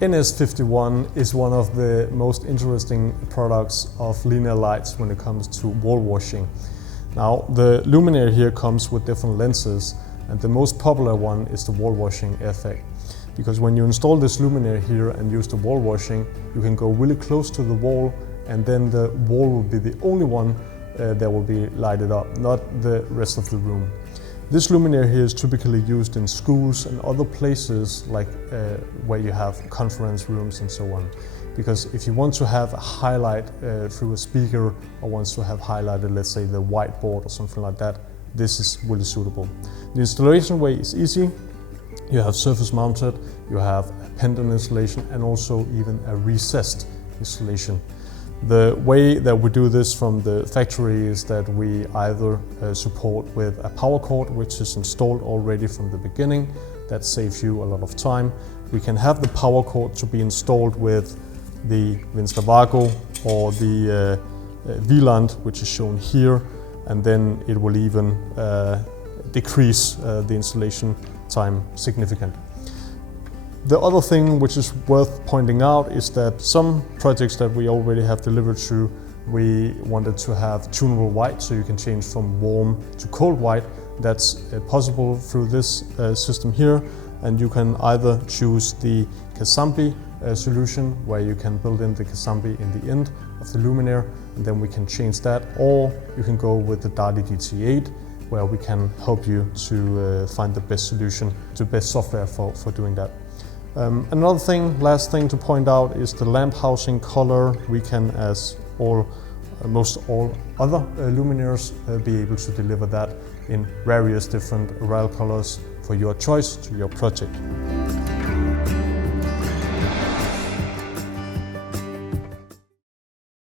NS51 is one of the most interesting products of linear lights when it comes to wall washing. Now, the luminaire here comes with different lenses, and the most popular one is the wall washing effect. Because when you install this luminaire here and use the wall washing, you can go really close to the wall, and then the wall will be the only one that will be lighted up, not the rest of the room. This luminaire here is typically used in schools and other places like where you have conference rooms and so on. Because if you want to have a highlight through a speaker, or wants to have highlighted, let's say, the whiteboard or something like that, this is really suitable. The installation way is easy. You have surface mounted, you have a pendant installation, and also even a recessed installation. The way that we do this from the factory is that we either support with a power cord, which is installed already from the beginning. That saves you a lot of time. We can have the power cord to be installed with the Vinstavago or the Wieland, which is shown here, and then it will even decrease the installation time significantly. The other thing which is worth pointing out is that some projects that we already have delivered to, we wanted to have tunable white, so you can change from warm to cold white. That's possible through this system here, and you can either choose the Casambi solution, where you can build in the Casambi in the end of the luminaire, and then we can change that, or you can go with the Darty DT8, where we can help you to find the best solution, the best software for doing that. Another thing, last thing to point out, is the lamp housing color. We can, as most all other luminaires, be able to deliver that in various different rail colors for your choice to your project.